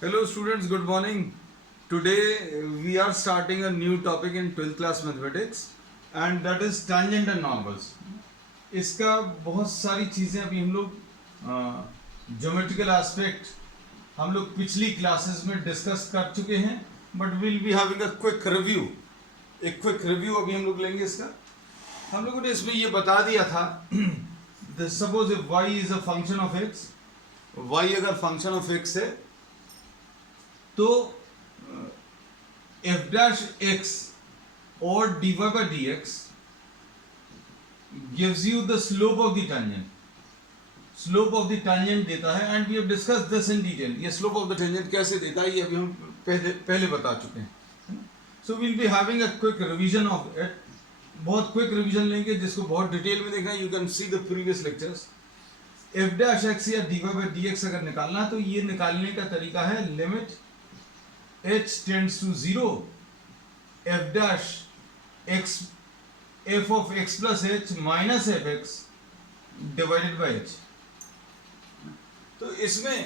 Hello students, good morning. Today we are starting a new topic in 12th class mathematics and that is tangent and normals. इसका बहुत सारी चीज़ें अभी हम लोग ज्योमेट्रिकल एस्पेक्ट हम लोग पिछली क्लासेस में डिस्कस कर चुके हैं but will be having a quick review. एक क्विक रिव्यू अभी हम लोग लेंगे इसका. हम लोगों ने इसमें ये बता दिया था suppose if y is a function of x, y अगर फंक्शन ऑफ x है तो एफ डैश एक्स और dy by dx gives you the slope of the tangent. Slope of the tangent देता है and we have discussed this in detail. ये slope of the tangent कैसे देता है ये अभी हम पहले बता चुके हैं. So we'll be having a quick revision of it. बहुत क्विक रिवीजन लेंगे जिसको बहुत डिटेल में देखना है. You can see the previous lectures. F dash x या dy by dx अगर निकालना है तो ये निकालने का तरीका है limit h tends to 0 f dash x f of x plus h minus fx divided by h. तो इसमें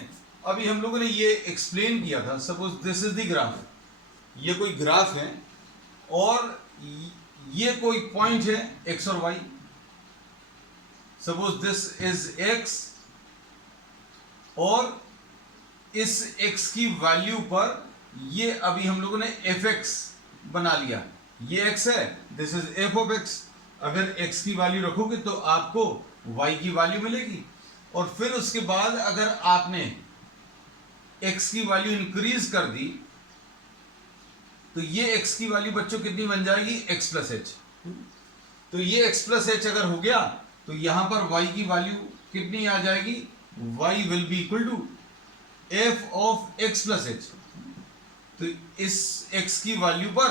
अभी हम लोगों ने ये एक्सप्लेन किया था. Suppose this is the graph. ये कोई ग्राफ है और ये कोई पॉइंट है x और y. Suppose this is x और इस x की वैल्यू पर ये अभी हम लोगों ने fx बना लिया. ये x है, this is f of x. अगर x की वैल्यू रखोगे तो आपको y की वैल्यू मिलेगी और फिर उसके बाद अगर आपने x की वैल्यू इंक्रीज कर दी तो ये x की वैल्यू बच्चों कितनी बन जाएगी x plus h. तो ये x plus h अगर हो गया तो यहां पर y की वैल्यू कितनी आ जाएगी. y will be equal to f of x plus h. तो इस x की वैल्यू पर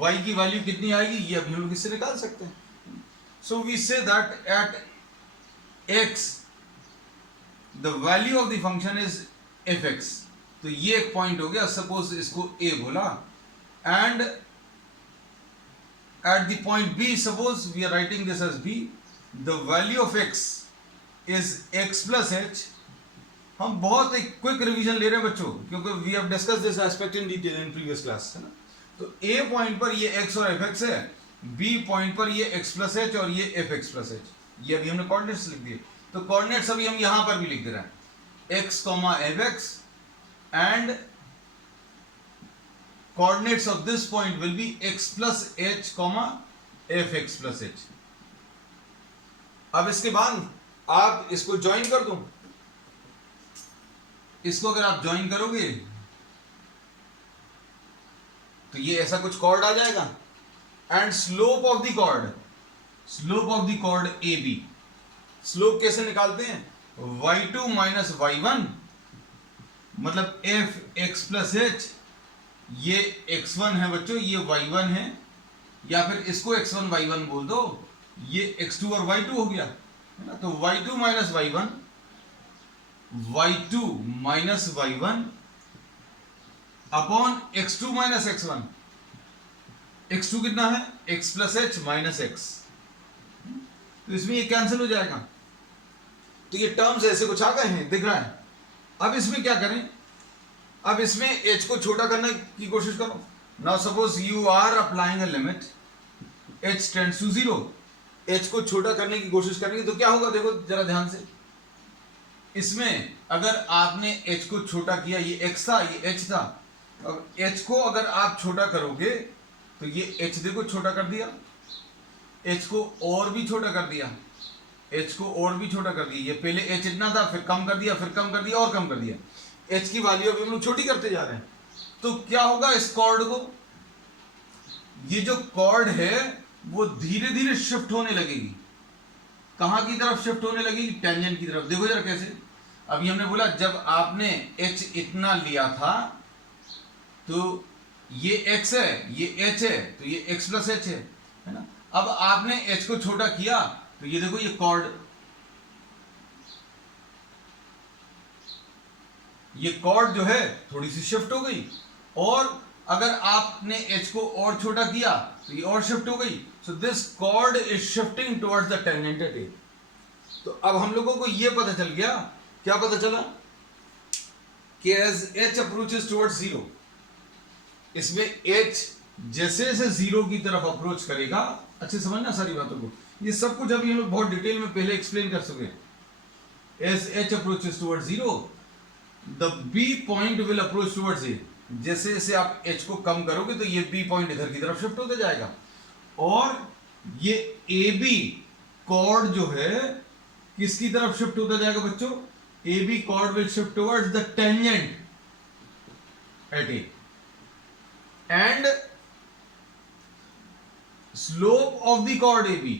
y की वैल्यू कितनी आएगी ये अभी हम लोग इससे निकाल सकते हैं. So we say that at x the value of the function is fx. तो ये एक पॉइंट हो गया. सपोज इसको a बोला and at the point b suppose we are writing this as b. The value of x is x plus h. हम बहुत एक क्विक रिवीजन ले रहे हैं बच्चों क्योंकि we have discuss this aspect in detail in previous class, है ना. तो ए पॉइंट पर ये x और fx है, बी पॉइंट पर ये x plus h और ये fx plus h. ये अभी हमने कोऑर्डिनेट्स लिख दिए. तो कोऑर्डिनेट्स अभी हम यहां पर भी लिख दे रहे हैं x, fx and coordinates of this point will be x plus h, fx plus h. अब इसके बाद आप इसको ज्वाइन कर दो. इसको अगर आप ज्वाइन करोगे तो ये ऐसा कुछ कॉर्ड आ जाएगा and slope of the chord A B. Slope कैसे निकालते हैं. y2 माइनस y1 मतलब f x plus h. ये x1 है बच्चों, ये y1 है, या फिर इसको x1 y1 बोल दो. ये x2 और y2 हो गया, है ना. तो y2 minus y1 y2 minus y1 upon x2 minus x1. x2 कितना है x plus h minus x. तो इसमें ये कैंसिल हो जाएगा. तो ये टर्म्स ऐसे कुछ आ गए हैं, दिख रहा है. अब इसमें क्या करें. अब इसमें h को छोटा करने की कोशिश करो. Now suppose you are applying a limit h tends to 0. h को छोटा करने की कोशिश करेंगे तो क्या होगा. देखो जरा ध्यान से. इसमें अगर आपने h को छोटा किया, ये x था, ये h था. अब h को अगर आप छोटा करोगे तो ये h देखो छोटा कर दिया, h को और भी छोटा कर दिया, h को और भी छोटा कर दिया. ये पहले h इतना था, फिर कम कर दिया, फिर कम कर दिया और कम कर दिया. h की वैल्यू अभी हम लोग छोटी करते जा रहे हैं. तो क्या होगा इस कॉर्ड को. ये जो कॉर्ड है वो धीरे धीरे शिफ्ट होने लगेगी. कहां की तरफ शिफ्ट होने लगेगी. टेंजेंट की तरफ. देखो जरा कैसे. अभी हमने बोला जब आपने h इतना लिया था तो ये x है, ये h है, तो ये x प्लस h है ना. अब आपने h को छोटा किया तो ये देखो ये कॉर्ड, ये कॉर्ड जो है थोड़ी सी शिफ्ट हो गई. और अगर आपने h को और छोटा किया तो ये और शिफ्ट हो गई. So this chord is shifting towards the tangent at A. तो अब हम लोगों को ये पता चल गया, क्या पता चला कि as h approaches towards zero, इसमें h जैसे जैसे जीरो की तरफ अप्रोच करेगा, अच्छे समझना सारी बातों को, ये सब कुछ अभी हम लोग बहुत डिटेल में पहले एक्सप्लेन कर चुके हैं। As h approaches towards zero the b point will approach towards a, जैसे जैसे आप h को कम करोगे तो ये b पॉइंट इधर की तरफ शिफ्ट होता जाएगा, और ये ab कॉर्ड जो है किसकी तरफ शिफ्ट होता जाएगा बच्चों? AB chord will shift towards the tangent at A, and slope of the chord AB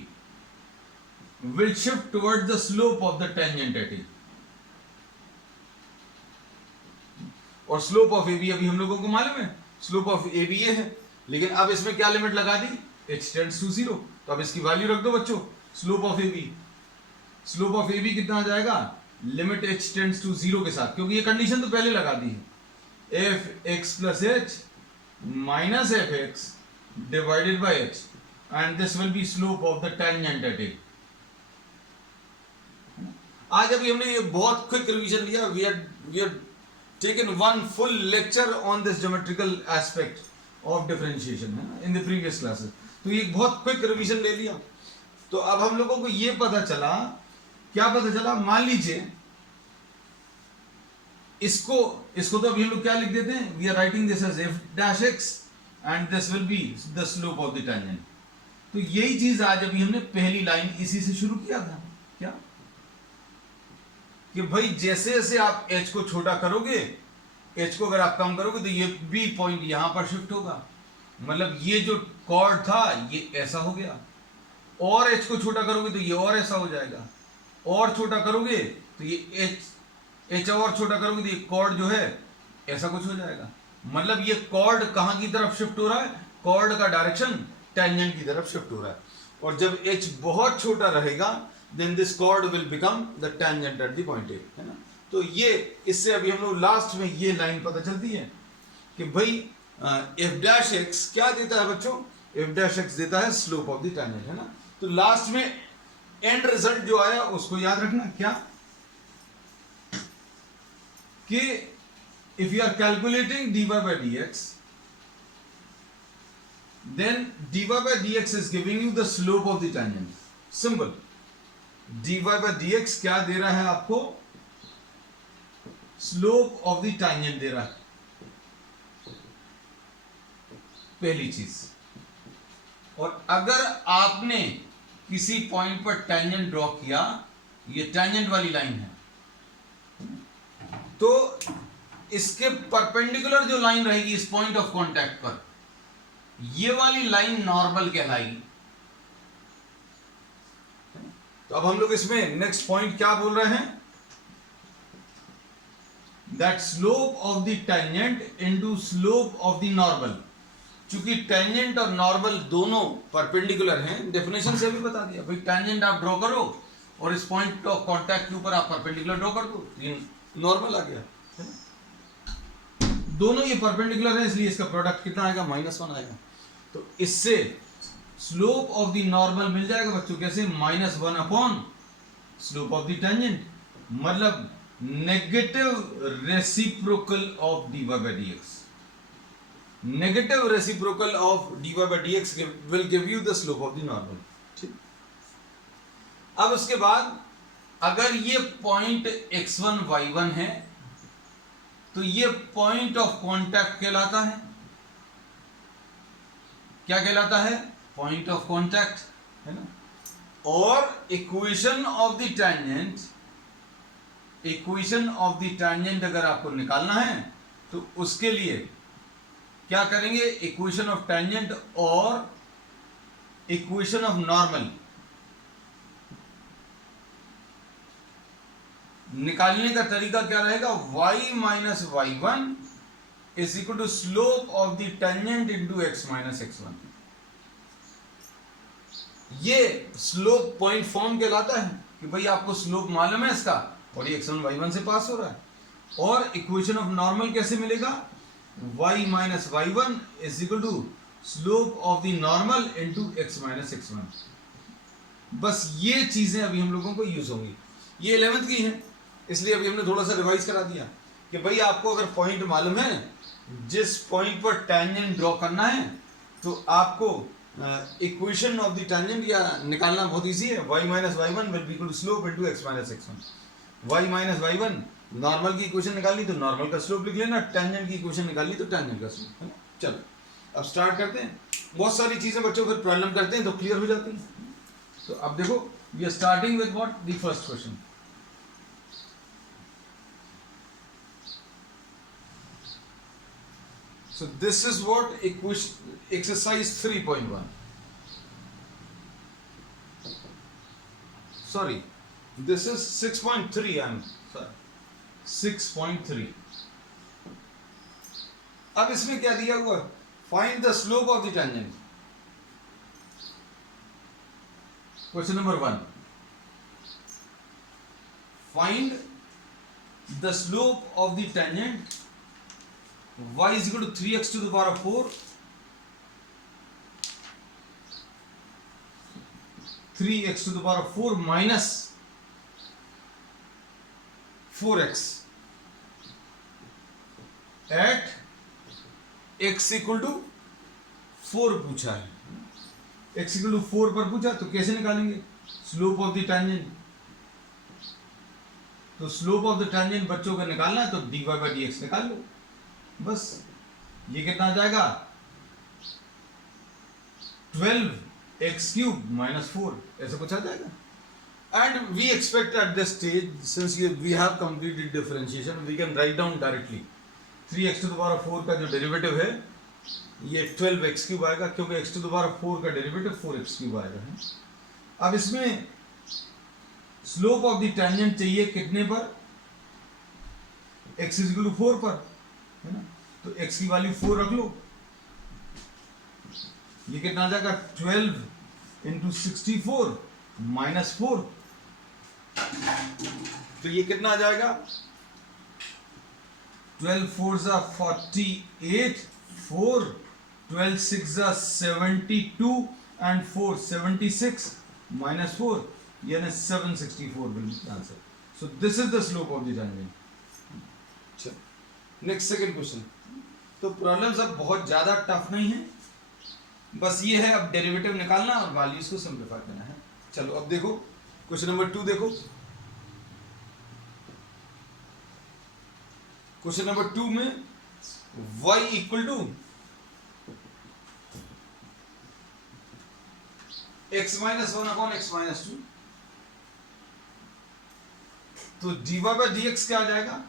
will shift towards the slope of the tangent at A. और slope of AB अभी हम लोगों को मालूम है, slope of AB ये है, लेकिन अब इसमें क्या लिमिट लगा दी? h tends to 0, तो अब इसकी वैल्यू रख दो बच्चों, slope of AB, slope of AB कितना आ जाएगा? लिमिट h टेंड्स टू 0 के साथ, क्योंकि ये कंडीशन तो पहले लगा दी है, fx plus h minus fx divided by h, and this will be slope of the tangent at a। आज अभी हमने ये बहुत क्विक रिवीजन लिया, we have taken one full lecture on this geometrical aspect of differentiation है in the previous classes, तो ये बहुत क्विक रिवीजन ले लिया। तो अब हम लोगों को ये पता चला, क्या पता चला? मान लीजिए इसको तो अभी हम लोग क्या लिख देते हैं, we are writing this as f dash x and this will be the slope of the tangent. तो यही चीज आज अभी हमने पहली लाइन इसी से शुरू किया था, क्या कि भाई जैसे जैसे आप h को छोटा करोगे, h को अगर आप कम करोगे तो ये b पॉइंट यहां पर शिफ्ट होगा, मतलब ये जो कॉर्ड था ये ऐसा हो गया, और h को छोटा करोगे तो ये और ऐसा हो जाएगा, और छोटा करोगे तो ये h और छोटा करोगे तो ये कॉर्ड जो है ऐसा कुछ हो जाएगा, मतलब ये कॉर्ड कहां की तरफ शिफ्ट हो रहा है? कॉर्ड का डायरेक्शन टेंजेंट की तरफ शिफ्ट हो रहा है, और जब h बहुत छोटा रहेगा then this chord will become the tangent at the point A, है ना। तो ये इससे अभी हम लोग लास्ट में ये लाइन पता चलती है कि भाई f डैश x क्या देता है बच्चों? f डैश x देता है स्लोप ऑफ द टेंजेंट, है ना। तो लास्ट में एंड रिजल्ट जो आया उसको याद रखना, क्या कि if you are calculating dy by dx, then dy by dx is giving you the slope of the tangent. Simple. dy by dx क्या दे रहा है आपको? स्लोप ऑफ द tangent दे रहा है, पहली चीज। और अगर आपने किसी पॉइंट पर टेंजेंट ड्रॉ किया, ये टेंजेंट वाली लाइन है, तो इसके परपेंडिकुलर जो लाइन रहेगी इस पॉइंट ऑफ कांटेक्ट पर, ये वाली लाइन नॉर्मल कहलाएगी। तो अब हम लोग इसमें नेक्स्ट पॉइंट क्या बोल रहे हैं? That slope of the tangent into slope of the normal. चूंकि टेंजेंट और नॉर्मल दोनों परपेंडिकुलर हैं, डेफिनेशन से भी बता दिया भाई, टेंजेंट आप ड्रॉ करो और इस पॉइंट ऑफ कांटेक्ट के ऊपर आप परपेंडिकुलर ड्रॉ कर दो, नॉर्मल आ गया। दोनों ये परपेंडिकुलर है, इसलिए इसका प्रोडक्ट कितना आएगा? -1 आएगा। तो इससे स्लोप ऑफ द नॉर्मल मिल जाएगा बच्चों, कैसे? -1 upon slope of the tangent, मतलब negative reciprocal of dy by dx। Negative reciprocal of dy by dx will give you the slope of the normal. ठीक, अब उसके बाद अगर ये पॉइंट x1 y1 है तो ये पॉइंट ऑफ कांटेक्ट कहलाता है। क्या कहलाता है? पॉइंट ऑफ कांटेक्ट, है ना। और equation of the tangent, equation of the tangent अगर आपको निकालना है तो उसके लिए क्या करेंगे? इक्वेशन ऑफ टेंजेंट और इक्वेशन ऑफ नॉर्मल निकालने का तरीका क्या रहेगा? y minus y1 is equal to slope of the tangent into x minus x1। ये स्लोप पॉइंट फॉर्म कहलाता है कि भाई आपको स्लोप मालूम है इसका और ये x1 y1 से पास हो रहा है। और इक्वेशन ऑफ नॉर्मल कैसे मिलेगा? y minus y1 is equal to slope of the normal into x minus x1। बस ये चीजें अभी हम लोगों को यूज होंगी। ये 11th की है, इसलिए अभी हमने थोड़ा सा रिवाइज करा दिया कि भाई आपको अगर पॉइंट मालूम है, जिस पॉइंट पर टेंजेंट ड्रॉ करना है, तो आपको इक्वेशन ऑफ द टेंजेंट या निकालना बहुत इजी है। y minus y one will be equal to slope into x minus x1। y minus y one normal की इक्वेशन निकालनी तो नॉर्मल का स्लोप लिख लेना, टेंजेंट की इक्वेशन निकालनी तो टेंजेंट का स्लोप, है ना। चलो अब स्टार्ट करते हैं। बहुत सारी चीजें बच्चों फिर प्रॉब्लम करते हैं तो क्लियर हो जाती हैं। तो अब देखो, we are starting with what, the first question. So this is what equation exercise 3.1. Sorry, this is 6.3. I'm sorry, 6.3. अब इसमें क्या दिया हुआ? Find the slope of the tangent. Question number 1. Find the slope of the tangent y is equal to 3x to the power of 4, 3x to the power of 4 minus 4x at x equal to 4 पूछा है। x equal to 4 पर पूछा तो कैसे निकालेंगे slope of the tangent? तो slope of the tangent बच्चों का निकालना है तो dy by dx निकाल लो बस। ये कितना आ जाएगा? 12x³ minus 4, ऐसा कुछ आ जाएगा। And we expect at this stage, since we have completed differentiation, we can write down directly 3x to the power of 4 का जो डेरिवेटिव है ये 12x³ आएगा, क्योंकि x to the power of 4 का डेरिवेटिव 4x³ आएगा। अब इसमें स्लोप ऑफ द टेंजेंट चाहिए कितने पर? x is equal to 4 पर, है ना। तो x की वैल्यू 4 रख लो। ये कितना आ जाएगा? 12 इंटू 64 माइनस 4, तो ये कितना आ जाएगा? 12 4 जा 48, 4 12 6 जा 72 एंड 4 76 माइनस 4 यानी 764 will be answer. So this is the slope of the tangent. Next second question. तो प्रॉब्लम्स अब बहुत ज्यादा टफ नहीं है, बस ये है अब डेरिवेटिव निकालना और वैल्यूज को सिंपलीफाई करना है। चलो अब देखो क्वेश्चन नंबर 2 देखो। क्वेश्चन नंबर 2 में y equal to x minus 1 upon x minus 2, तो dy बाय dx क्या आ जाएगा?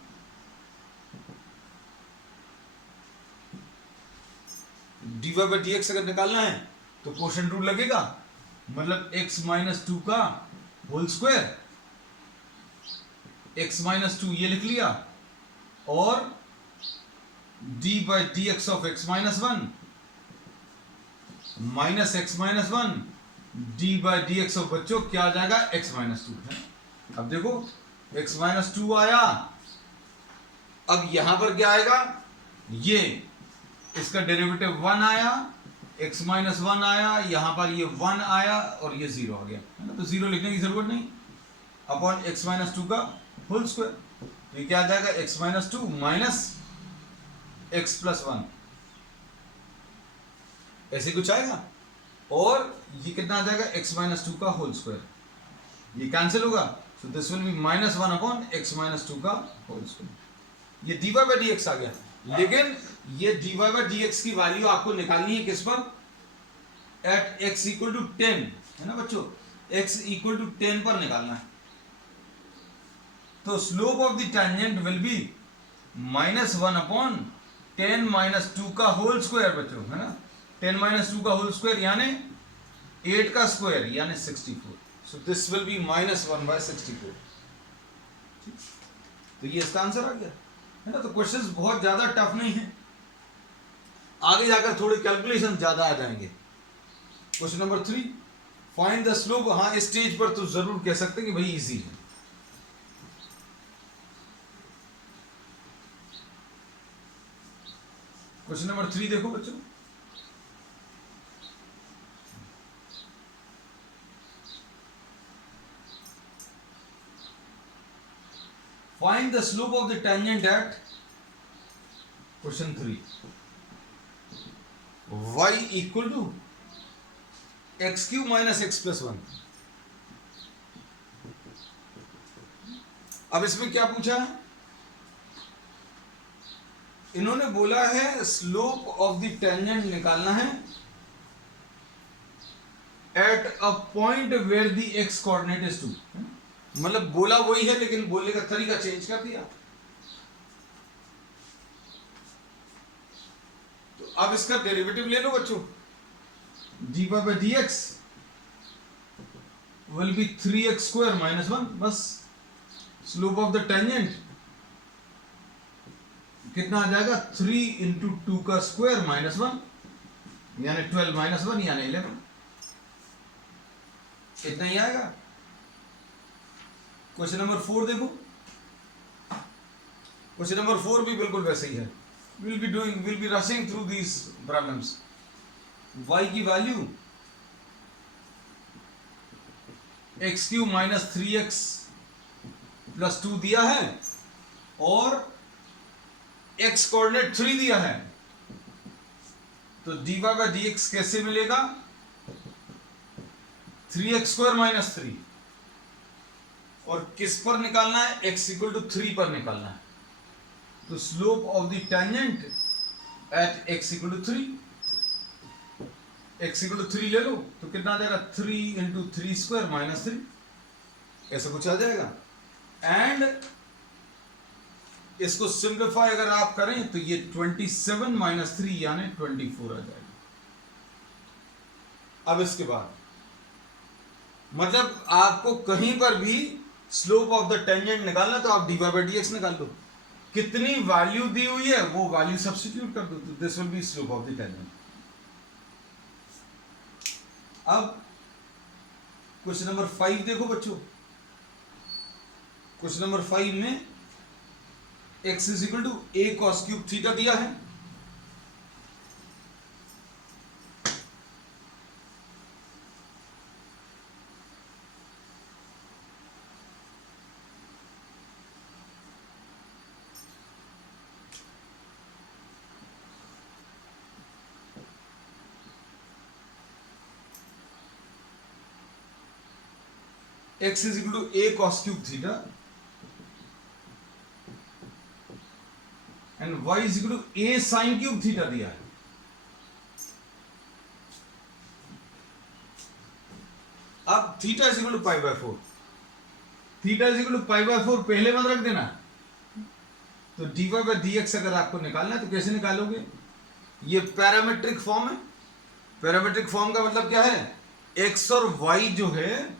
dy बाय dx अगर निकालना है तो कोशेंट रूल लगेगा, मतलब x माइनस 2 का होल स्क्वायर, x माइनस 2 ये लिख लिया, और d by dx of x minus 1 minus x minus 1 d by dx of बच्चों क्या आ जाएगा? x माइनस 2 है। अब देखो x माइनस 2 आया, अब यहां पर क्या आएगा? ये इसका डेरिवेटिव 1 आया, x माइनस 1 आया, यहां पर ये 1 आया और ये 0 आ गया, है ना। तो 0 लिखने की जरूरत नहीं, अपॉन x माइनस 2 का होल स्क्वायर, तो ये क्या आ जाएगा? x minus 2 minus x plus 1, ऐसे कुछ आएगा, और ये कितना आ जाएगा? x माइनस 2 का होल स्क्वायर, ये कैंसिल होगा, सो this will be minus 1 upon x minus 2 का होल स्क्वायर। ये dy बाय dx आ गया, लेकिन ये dy बाय dx की वैल्यू आपको निकालनी है किस पर? एट x इक्वल टू 10, है ना बच्चों, x इक्वल टू 10 पर निकालना है। तो slope of the tangent will be minus 1 upon 10 minus 2 का होल स्क्वायर बच्चों, है ना। 10 माइनस 2 का होल स्क्वायर यानी 8 का स्क्वायर यानी 64, so this will be minus 1 by 64। तो ये इसका आंसर आ गया, है ना। तो क्वेश्चंस बहुत ज्यादा टफ नहीं है, आगे जाकर थोड़े कैलकुलेशन ज्यादा आ जाएंगे। Question number 3, find the slope. हाँ, इस स्टेज पर तो जरूर कह सकते हैं कि भाई इजी है। क्वेश्चन नंबर 3 देखो बच्चों। Find the slope of the tangent at question 3, y equal to x cube minus x plus 1। अब इसमें क्या पूछा है, इन्होंने बोला है स्लोप ऑफ द टेंजेंट निकालना है at a point where the x coordinate is 2। मतलब बोला वही है लेकिन बोलने का तरीका चेंज कर दिया। तो अब इसका डेरिवेटिव ले लो बच्चों, dy by dx will be 3x square minus 1। बस स्लोप ऑफ द टेंजेंट कितना आ जाएगा, 3 इंटू 2 का स्क्वायर माइनस 1 यानी 12 माइनस 1 यानी 11, इतना ही आएगा। क्वेश्चन नंबर 4 देखो, क्वेश्चन नंबर 4 भी बिल्कुल वैसे ही है। Will be rushing through these problems. y की value x cube minus 3x plus 2 दिया है और x कोऑर्डिनेट 3 दिया है, तो dy बाय dx कैसे मिलेगा, 3x स्क्वायर माइनस 3, और किस पर निकालना है, x इक्वल टू 3 पर निकालना है। तो slope of the tangent at x equal to 3, x equal to 3 ले लो तो कितना आ जाएगा, 3 इंटू 3 स्क्वायर माइनस 3, ऐसा कुछ आ जाएगा। एंड इसको सिंप्लीफाई अगर आप करें तो ये 27 माइनस 3 यानी 24 आ जाएगा। अब इसके बाद मतलब आपको कहीं पर भी स्लोप ऑफ द टेंजेंट निकालना तो आप dy बाय dx निकाल दो, कितनी वैल्यू दी हुई है वो वैल्यू सब्स्टिट्यूट कर दो, तो this will be slope of the tangent. अब क्वेश्चन नंबर 5 देखो बच्चों, क्वेश्चन नंबर 5 में x is equal to a cos cube theta दिया है, x is equal to a cos cube theta and y is equal to a sin cube theta दिया है। अब theta is equal to pi by 4, theta is equal to pi by 4 पहले मत रख देना। तो dy बाय dx अगर आपको निकालना है तो कैसे निकालोगे, ये पैरामेट्रिक फॉर्म है। पैरामेट्रिक फॉर्म का मतलब क्या है, x और y जो है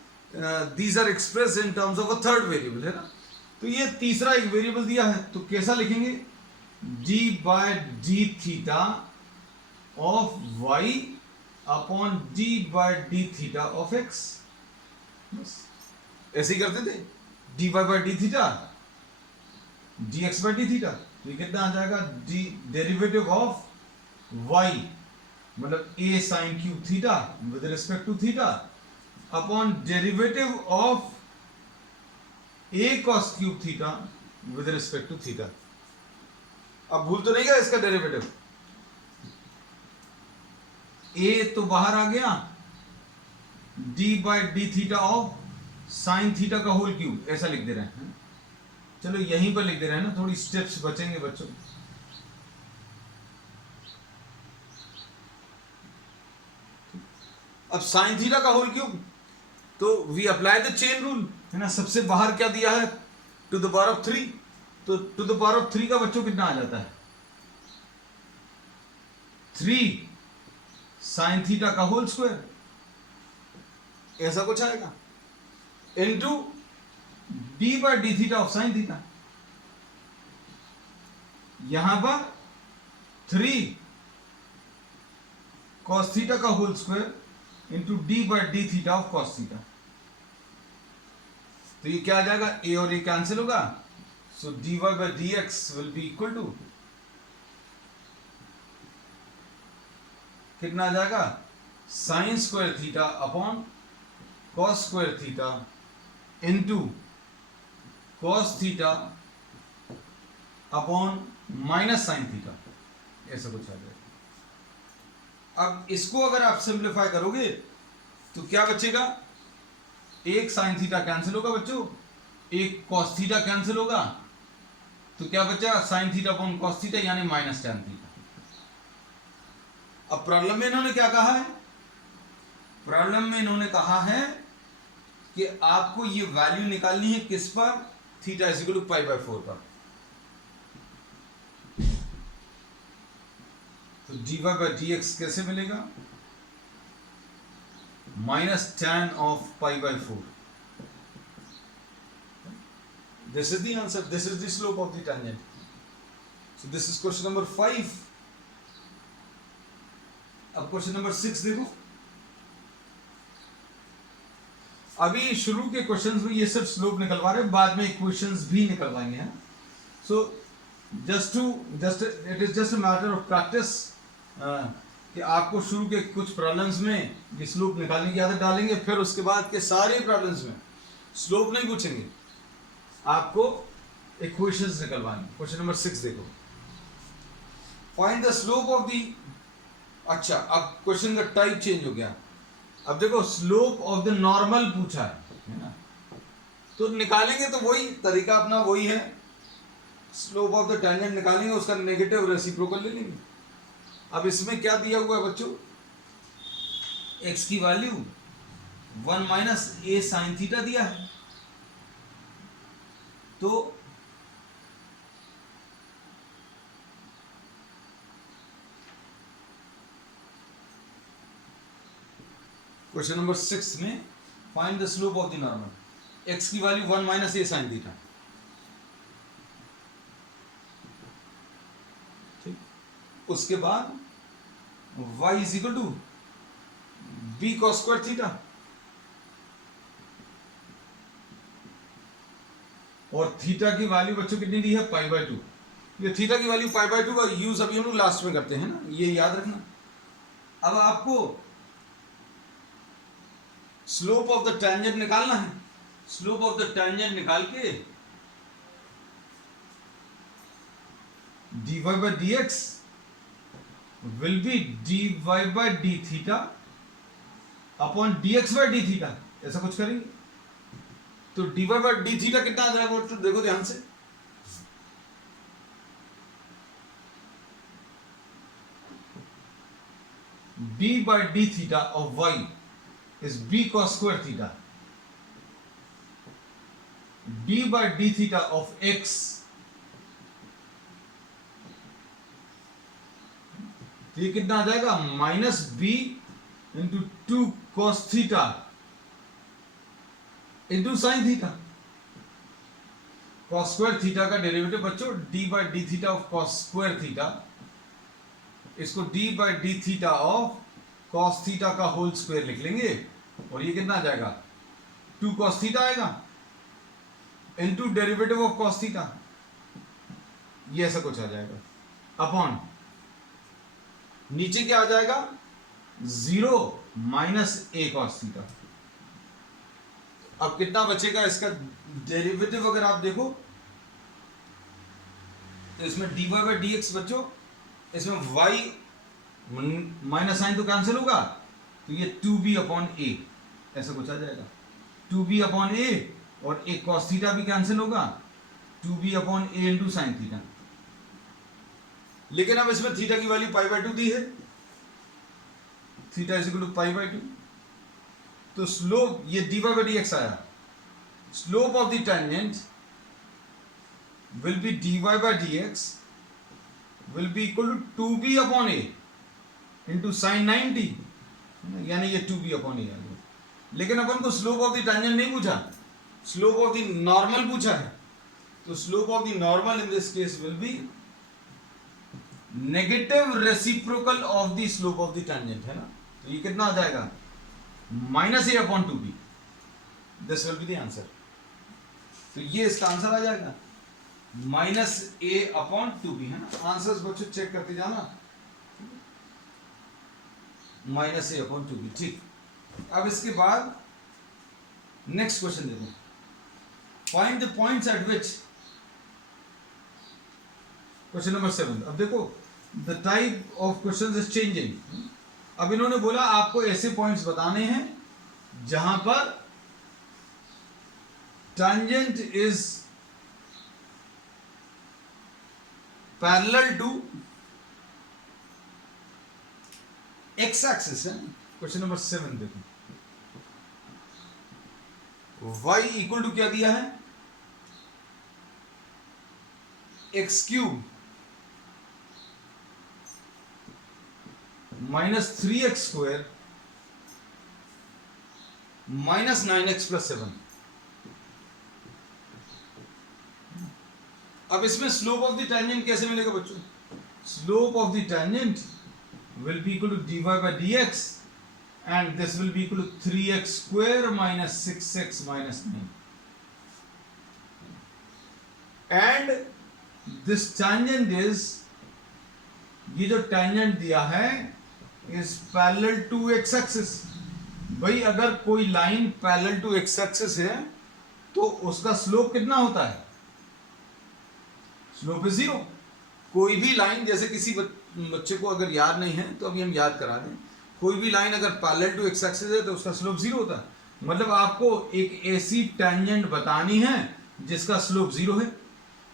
these are express in terms of a third variable, है ना। तो ये तीसरा एक वेरिएबल दिया है, तो कैसा लिखेंगे, d by d theta of y upon d by d theta of x। बस ऐसे ही करते थे, dy by d theta dx by d theta, तो ये कितना आ जाएगा, d डेरिवेटिव ऑफ y मतलब a sin cube theta with respect to theta upon derivative of a cos cube theta with respect to theta. अब भूल तो नहीं गया इसका डेरिवेटिव, a तो बाहर आ गया, d by d theta of sine theta का होल क्यूब, ऐसा लिख दे रहे हैं। चलो यहीं पर लिख दे रहे हैं ना, थोड़ी स्टेप्स बचेंगे बच्चों। अब साइन थीटा का होल क्यूब, तो we apply the chain rule, है ना। सबसे बाहर क्या दिया है, टू द पावर ऑफ 3, तो टू द पावर ऑफ 3 का बच्चों कितना आ जाता है, 3 साइन थीटा का होल स्क्वायर, ऐसा कुछ आएगा, into d by d theta of sine theta. यहां पर 3 कॉस थीटा का whole square into d by d theta of cos theta. तो ये क्या आ जाएगा, ए और ए कैंसिल होगा, so d y by d x will be equal to कितना आ जाएगा, sine square theta upon cos square theta into cos theta upon minus sine theta. ऐसा कुछ आ जाएगा। अब इसको अगर आप सिंप्लीफाई करोगे तो क्या बचेगा, एक साइन थीटा कैंसिल होगा बच्चों, एक कॉस थीटा कैंसिल होगा, तो क्या बचा, sine theta upon cos theta यानी माइनस टेन थीटा। अब प्रॉब्लम में इन्होंने क्या कहा है, प्रॉब्लम में इन्होंने कहा है कि आपको ये वैल्यू निकालनी है किस पर, theta is equal to pi by 4 पर। तो dy बाय dx कैसे मिलेगा, minus tan of pi by 4। This is the answer, this is the slope of the tangent. So this is question number 5। अब question number 6 देखो। अभी शुरू के questions में ये सिर्फ स्लोप निकलवा रहे हैं, बाद में इक्वेशंस भी निकलवाएंगे हैं। So just it is just a matter of practice कि आपको शुरू के कुछ प्रॉब्लम्स में ये स्लोप निकालने की आदत डालेंगे, फिर उसके बाद के सारे प्रॉब्लम्स में स्लोप नहीं पूछेंगे, आपको इक्वेशंस निकलवाएंगे। क्वेश्चन नंबर 6 देखो, find the slope of the, अच्छा अब क्वेश्चन का टाइप चेंज हो गया। अब देखो स्लोप ऑफ द नॉर्मल पूछा है ना, तो निकालेंगे तो वही तरीका अपना वही है, स्लोप ऑफ द टेंजेंट निकालेंगे, उसका नेगेटिव रेसिप्रोकल ले लेंगे। अब इसमें क्या दिया हुआ है बच्चों, x की value 1 minus a sine theta दिया है, तो क्वेश्चन नंबर 6 में find the slope of the normal, x की value 1 minus a sine theta, ठीक। उसके बाद y is equal to b cos square theta, और थीटा की वैल्यू बच्चों कितनी दी है, पाई बाय 2। ये थीटा की वैल्यू पाई बाय 2 का यूज अभी हम लोग लास्ट में करते हैं ना, ये याद रखना। अब आपको स्लोप ऑफ द टेंजेंट निकालना है, स्लोप ऑफ द टेंजेंट निकाल के dy by dx will be dy by d theta upon dx by d theta, ऐसा कुछ करेंगे तो dy by d theta कितना आ जाएगा, तो देखो ध्यान से, d by d theta of y is b cos square theta, d by d theta of x, तो ये कितना आ जाएगा, minus b into 2 cos theta into sine theta. cos square theta का डेरिवेटिव बच्चों d by d theta of cos square theta, इसको d by d theta of cos theta का whole square लिख लेंगे, और ये कितना आ जाएगा, 2 cos थीटा आएगा into derivative of cos theta, ये ऐसा कुछ आ जाएगा, अपॉन नीचे क्या आ जाएगा, 0 माइनस ए cos थीटा। अब कितना बचेगा इसका डेरिवेटिव, अगर आप देखो तो इसमें dy by dx बच्चों, इसमें y माइनस साइन तो कैंसिल होगा, तो ये 2b अपॉन ए ऐसा कुछ आ जाएगा, 2b अपॉन ए, और एक cos थीटा भी कैंसिल होगा, 2b upon a into sine theta. लेकिन अब इसमें थीटा की वैल्यू पाई बाय 2 दी है, theta is equal to pi by 2, तो स्लोप ये dy by dx आया, slope of the tangent will be dy by dx will be equal to 2b upon a into sine 90, यानी ये 2b upon ए आ गया। लेकिन अपन को स्लोप ऑफ द टेंजेंट नहीं पूछा, स्लोप ऑफ द नॉर्मल पूछा है, तो slope of the normal in this case will be negative reciprocal of the slope of the tangent, है ना। तो ये कितना आ जाएगा, minus A upon 2b, this will be the answer. तो ये इसका आंसर आ जाएगा, माइनस ए अपॉन 2b, है ना। आंसर्स बच्चों चेक करते जाना, माइनस ए अपॉन 2b, ठीक। अब इसके बाद नेक्स्ट क्वेश्चन देखो, find the points at which, question number 7। अब देखो the type of question is changing. अब इन्होंने बोला आपको ऐसे पॉइंट्स बताने हैं जहां पर tangent is parallel to x axis है। क्वेश्चन नंबर 7 देखो, y इक्वल टू क्या दिया है, एक्स क्यूब -3x² -9x + 7। अब इसमें स्लोप ऑफ द टेंजेंट कैसे मिलेगा बच्चों? Slope of the tangent will be equal to dy by dx and this will be equal to 3x² - 6x - 9, and this tangent is, ये जो tangent दिया है is parallel to x axis। भाई अगर कोई line parallel to x axis है तो उसका स्लोप कितना होता है? Slope is 0। कोई भी लाइन, जैसे किसी बच्चे को अगर याद नहीं है तो अभी हम याद करा दें, कोई भी लाइन अगर पैरेलल टू एक्स एक्सिस है तो उसका स्लोप 0 होता है। मतलब आपको एक ऐसी टेंजेंट बतानी है जिसका स्लोप 0 है।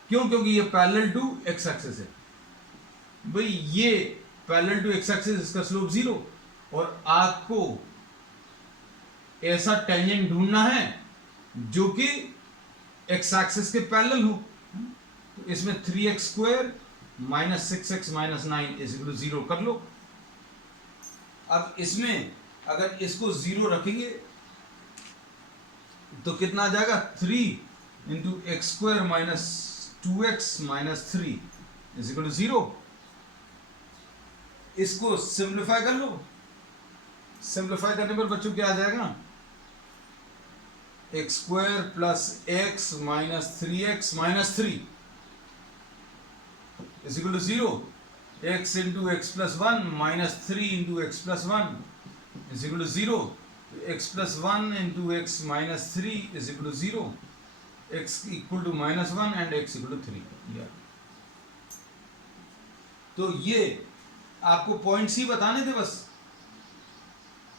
क्यों? क्योंकि ये पैरेलल टू एक्स एक्सिस है। भाई ये पैरेलल टू एक्स एक्सिस, इसका स्लोप 0, और आपको ऐसा टेंजेंट ढूंढना है जो कि एक्स एक्सिस के पैरेलल हो। तो इसमें 3x² -6x - 9 = 0 कर लो। अब इसमें अगर इसको 0 रखेंगे तो कितना आ जाएगा? 3 × x² - 2x - 3 = 0। इसको सिंप्लीफाई कर लो। सिंप्लीफाई करने पर बच्चों क्या आ जाएगा? x² + x - 3x - 3 = 0। x × x + 1 - 3 × x + 1 = 0। x + 1 × x - 3 = 0। x = -1 and x = 3। तो ये आपको पॉइंट्स ही बताने थे बस।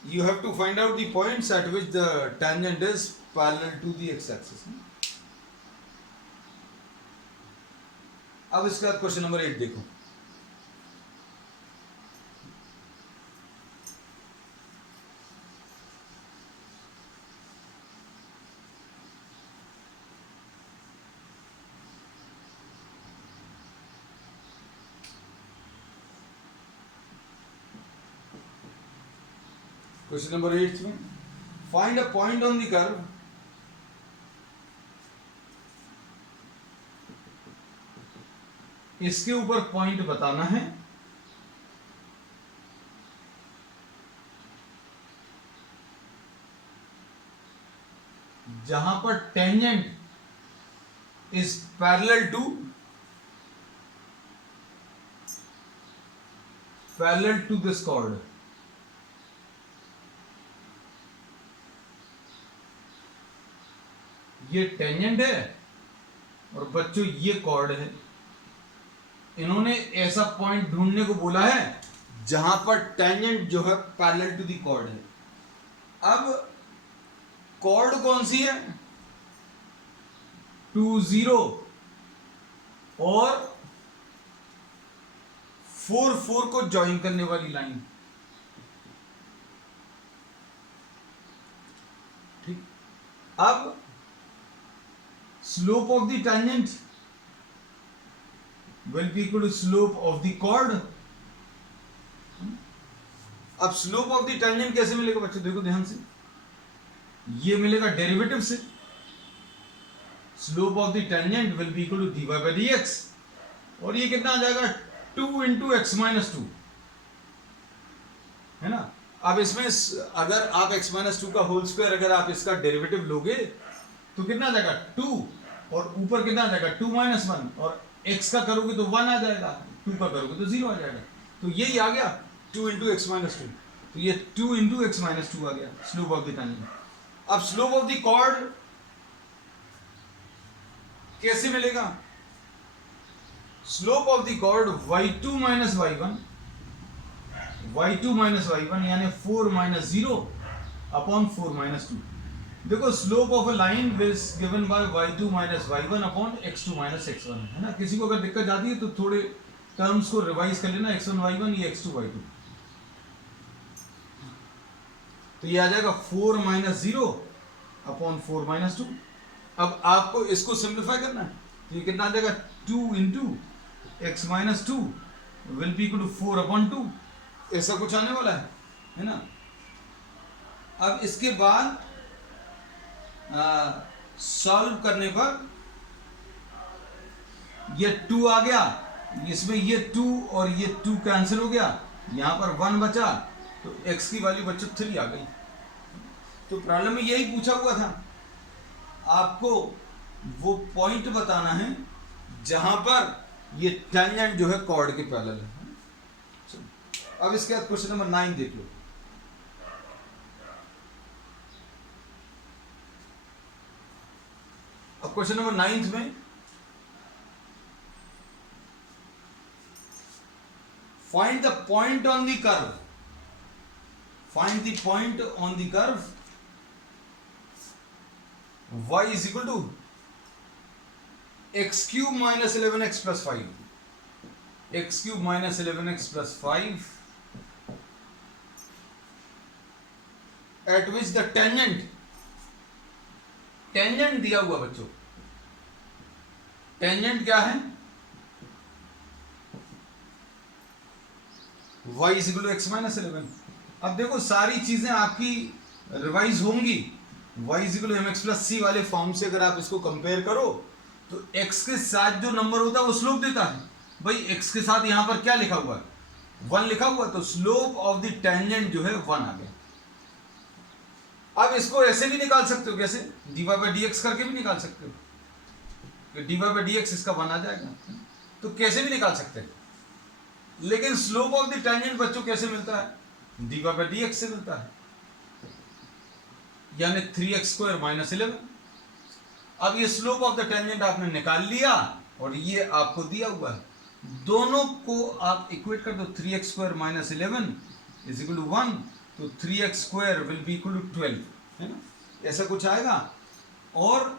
You have to find out the points at which the tangent is parallel to the x axis। अब इसके बाद क्वेश्चन नंबर 8 देखो। क्वेश्चन नंबर 8 में find a point on the curve इसके ऊपर पॉइंट बताना है जहां पर tangent is parallel to this chord. ये टेंजेंट है और बच्चों ये कॉर्ड है। इन्होंने ऐसा पॉइंट ढूंढने को बोला है जहां पर टेंजेंट जो है पैरेलल टू द कॉर्ड है। अब कॉर्ड कौन सी है? 2 0 और 4 4 को ज्वाइन करने वाली लाइन। ठीक। अब slope of the tangent will be equal to slope of the chord। अब स्लोप ऑफ द टेंजेंट कैसे मिलेगा बच्चों? देखो ध्यान से, ये मिलेगा डेरिवेटिव से। Slope of the tangent will be equal to dy by dx, और ये कितना आ जाएगा? 2 × x - 2, है ना। अब इसमें अगर आप x - 2 का होल स्क्वायर अगर आप इसका डेरिवेटिव लोगे तो कितना आ जाएगा? 2, और ऊपर कितना आ जाएगा? 2 - 1, और x का करोगे तो 1 आ जाएगा, 2 का करोगे तो 0 आ जाएगा। तो यही आ गया 2 × x - 2। तो ये 2 × x - 2 आ गया स्लोप ऑफ द टेंजेंट। अब स्लोप ऑफ द कॉर्ड कैसे मिलेगा? Slope of the chord y2 minus y1, y2 minus y1 यानी 4 माइनस 0 अपॉन 4 माइनस 2। देखो slope of a line is given by y2 minus y1 upon x2 minus x1 है ना। किसी को अगर दिक्कत जाती है तो थोड़े टर्म्स को रिवाइज कर लेना, x1 y1 ये x2 y2, तो ये आ जाएगा 4 माइनस 0 अपॉन 4 माइनस 2। अब आपको इसको सिंप्लीफाई करना है, तो ये कितना आ जाएगा 2 into x minus 2 will be equal to 4 upon 2, ऐसा कुछ आने वाला है ना। अब इसके बाद सॉल्व करने पर ये 2 आ गया, इसमें ये 2 और ये 2 कैंसिल हो गया, यहां पर 1 बचा, तो x की वैल्यू बच्चों 3 आ गई। तो प्रॉब्लम में यही पूछा हुआ था, आपको वो पॉइंट बताना है जहां पर ये टेंजेंट जो है कॉर्ड के पैरेलल है। अब इसके बाद क्वेश्चन नंबर 9 देख लो। अब क्वेश्चन नंबर 9 में find the point on the curve, find the point on the curve y is equal to x cube minus 11x plus 5, x cube minus 11x plus 5 at which the tangent, tangent दिया हुआ बच्चों, tangent क्या है y is equal to x minus 11। अब देखो सारी चीजें आपकी रिवाइज होंगी, y is equal to mx plus c वाले फॉर्म से अगर आप इसको कंपेयर करो तो x के साथ जो नंबर होता है वो स्लोप देता है। भाई x के साथ यहां पर क्या लिखा हुआ है 1 लिखा हुआ, तो स्लोप ऑफ द टेंजेंट जो है 1 आ गया। अब इसको ऐसे भी निकाल सकते हो, कैसे dy by dx करके भी निकाल सकते हो, dy by dx इसका 1 आ जाएगा, तो कैसे भी निकाल सकते हैं। लेकिन स्लोप ऑफ द टेंजेंट बच्चों कैसे मिलता है dy by dx से मिलता है, यानी 3x स्क्वायर माइनस 11। अब ये स्लोप ऑफ द टेंजेंट आपने निकाल लिया और ये आपको दिया हुआ है, दोनों को आप इक्वेट कर दो, 3x square minus 11 is equal to 1, तो 3x square will be equal to 12, है ना, ऐसा कुछ आएगा। और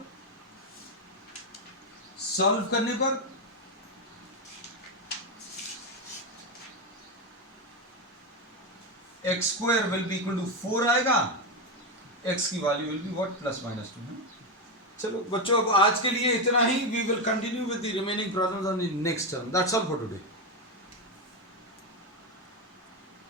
सॉल्व करने पर x square will be equal to 4 आएगा, x की value will be what plus minus 2। चलो बच्चों अब आज के लिए इतना ही, we will continue with the remaining problems on the next term. That's all for today.